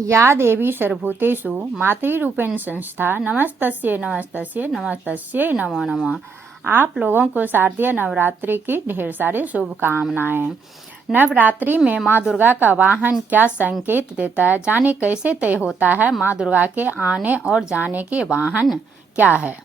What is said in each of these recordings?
या देवी सर्वभूतेषु मातृरूपेण संस्था नमस्तस्यै नमस्तस्यै नमस्तस्यै नमो नमः। आप लोगों को शारदीय नवरात्रि की ढेर सारी शुभकामनाएं। नवरात्रि में माँ दुर्गा का वाहन क्या संकेत देता है, जाने कैसे तय होता है माँ दुर्गा के आने और जाने के वाहन क्या है।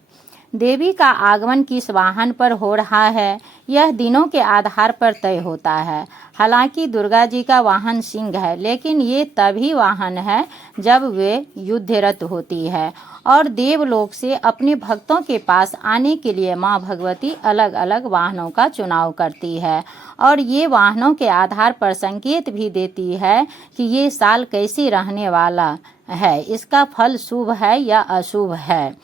देवी का आगमन किस वाहन पर हो रहा है, यह दिनों के आधार पर तय होता है। हालांकि दुर्गा जी का वाहन सिंह है, लेकिन ये तभी वाहन है जब वे युद्धरत होती है और देवलोक से अपने भक्तों के पास आने के लिए माँ भगवती अलग अलग वाहनों का चुनाव करती है और ये वाहनों के आधार पर संकेत भी देती है कि ये साल कैसे रहने वाला है, इसका फल शुभ है या अशुभ है।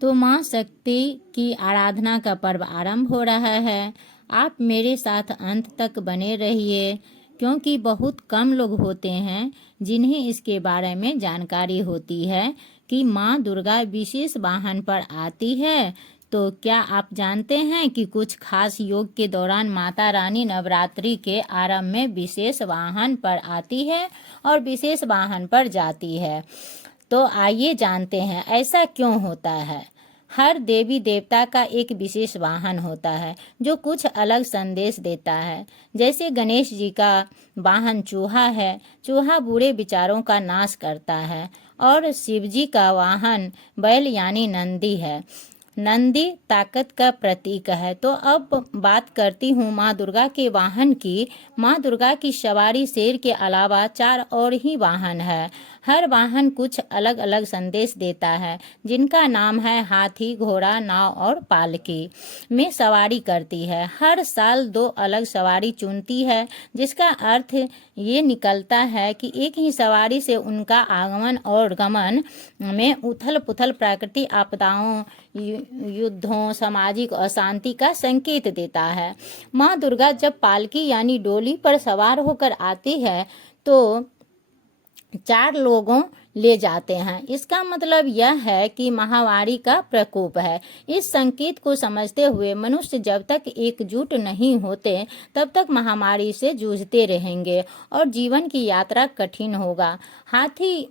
तो माँ शक्ति की आराधना का पर्व आरंभ हो रहा है। आप मेरे साथ अंत तक बने रहिए, क्योंकि बहुत कम लोग होते हैं जिन्हें इसके बारे में जानकारी होती है कि माँ दुर्गा विशेष वाहन पर आती है। तो क्या आप जानते हैं कि कुछ खास योग के दौरान माता रानी नवरात्रि के आरंभ में विशेष वाहन पर आती है और विशेष वाहन पर जाती है। तो आइए जानते हैं ऐसा क्यों होता है। हर देवी देवता का एक विशेष वाहन होता है जो कुछ अलग संदेश देता है। जैसे गणेश जी का वाहन चूहा है, चूहा बुरे विचारों का नाश करता है। और शिव जी का वाहन बैल यानी नंदी है, नंदी ताकत का प्रतीक है। तो अब बात करती हूँ माँ दुर्गा के वाहन की। माँ दुर्गा की सवारी शेर के अलावा 4 और ही वाहन है। हर वाहन कुछ अलग अलग संदेश देता है, जिनका नाम है हाथी, घोड़ा, नाव और पालकी में सवारी करती है। हर साल 2 अलग सवारी चुनती है, जिसका अर्थ ये निकलता है कि एक ही सवारी से उनका आगमन और गमन में उथल पुथल, प्राकृतिक आपदाओं, युद्धों, सामाजिक अशांति का संकेत देता है। माँ दुर्गा जब पालकी यानी डोली पर सवार होकर आती है तो 4 लोगों ले जाते हैं। इसका मतलब यह है कि महामारी का प्रकोप है। इस संकेत को समझते हुए मनुष्य जब तक एकजुट नहीं होते तब तक महामारी से जूझते रहेंगे और जीवन की यात्रा कठिन होगा। हाथी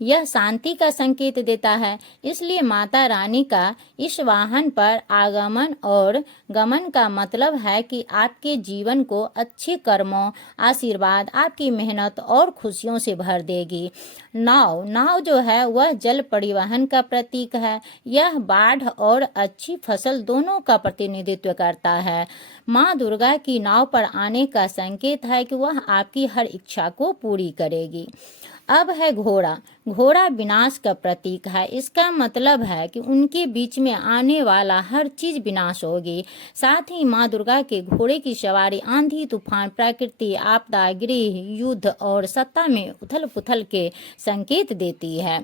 यह शांति का संकेत देता है, इसलिए माता रानी का इस वाहन पर आगमन और गमन का मतलब है कि आपके जीवन को अच्छे कर्मों, आशीर्वाद, आपकी मेहनत और खुशियों से भर देगी। नाव जो है वह जल परिवहन का प्रतीक है। यह बाढ़ और अच्छी फसल दोनों का प्रतिनिधित्व करता है। माँ दुर्गा की नाव पर आने का संकेत है कि वह आपकी हर इच्छा को पूरी करेगी। अब है घोड़ा। घोड़ा विनाश का प्रतीक है। इसका मतलब है कि उनके बीच में आने वाला हर चीज विनाश होगी। साथ ही माँ दुर्गा के घोड़े की सवारी आंधी, तूफान, प्रकृति आपदा, गृह युद्ध और सत्ता में उथल पुथल के संकेत देती है।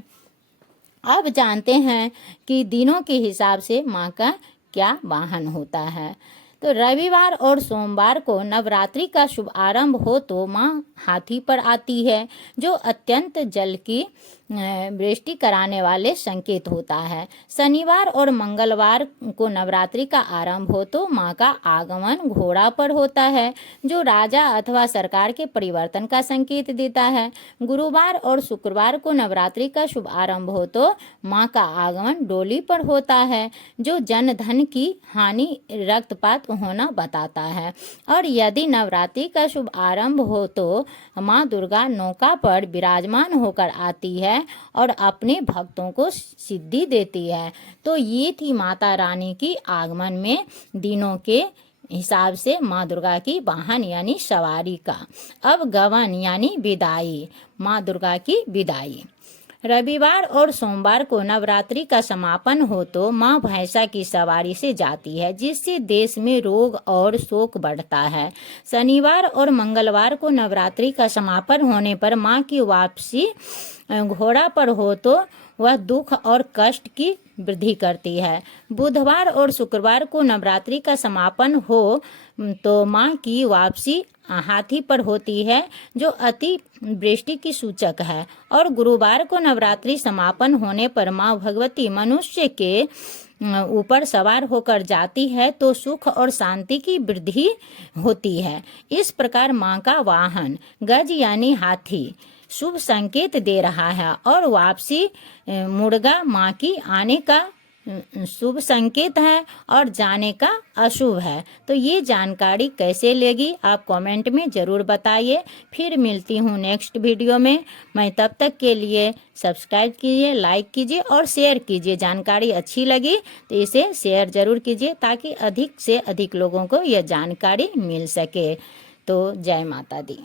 अब जानते हैं कि दिनों के हिसाब से माँ का क्या वाहन होता है। तो रविवार और सोमवार को नवरात्रि का शुभ आरंभ हो तो माँ हाथी पर आती है, जो अत्यंत जल की वृष्टि कराने वाले संकेत होता है। शनिवार और मंगलवार को नवरात्रि का आरंभ हो तो माँ का आगमन घोड़ा पर होता है, जो राजा अथवा सरकार के परिवर्तन का संकेत देता है। गुरुवार और शुक्रवार को नवरात्रि का शुभ आरंभ हो तो माँ का आगमन डोली पर होता है, जो जन धन की हानि, रक्तपात होना बताता है। और यदि नवरात्रि का शुभ आरंभ हो तो माँ दुर्गा नौका पर विराजमान होकर आती है और अपने भक्तों को सिद्धि देती है। तो ये थी माता रानी की आगमन में दिनों के हिसाब से माँ दुर्गा की वाहन यानी सवारी का। अब गमन यानी विदाई, माँ दुर्गा की विदाई। रविवार और सोमवार को नवरात्रि का समापन हो तो माँ भैंसा की सवारी से जाती है, जिससे देश में रोग और शोक बढ़ता है। शनिवार और मंगलवार को नवरात्रि का समापन होने पर माँ की वापसी घोड़ा पर हो तो वह दुख और कष्ट की वृद्धि करती है। बुधवार और शुक्रवार को नवरात्रि का समापन हो तो माँ की वापसी हाथी पर होती है, जो अति वृष्टि की सूचक है। और गुरुवार को नवरात्रि समापन होने पर माँ भगवती मनुष्य के ऊपर सवार होकर जाती है तो सुख और शांति की वृद्धि होती है। इस प्रकार माँ का वाहन गज यानी हाथी, शुभ संकेत दे रहा है और वापसी मुर्गा माँ की आने का शुभ संकेत है और जाने का अशुभ है। तो ये जानकारी कैसे लेगी आप कमेंट में ज़रूर बताइए। फिर मिलती हूँ नेक्स्ट वीडियो में। मैं तब तक के लिए सब्सक्राइब कीजिए, लाइक कीजिए और शेयर कीजिए। जानकारी अच्छी लगी तो इसे शेयर ज़रूर कीजिए ताकि अधिक से अधिक लोगों को यह जानकारी मिल सके। तो जय माता दी।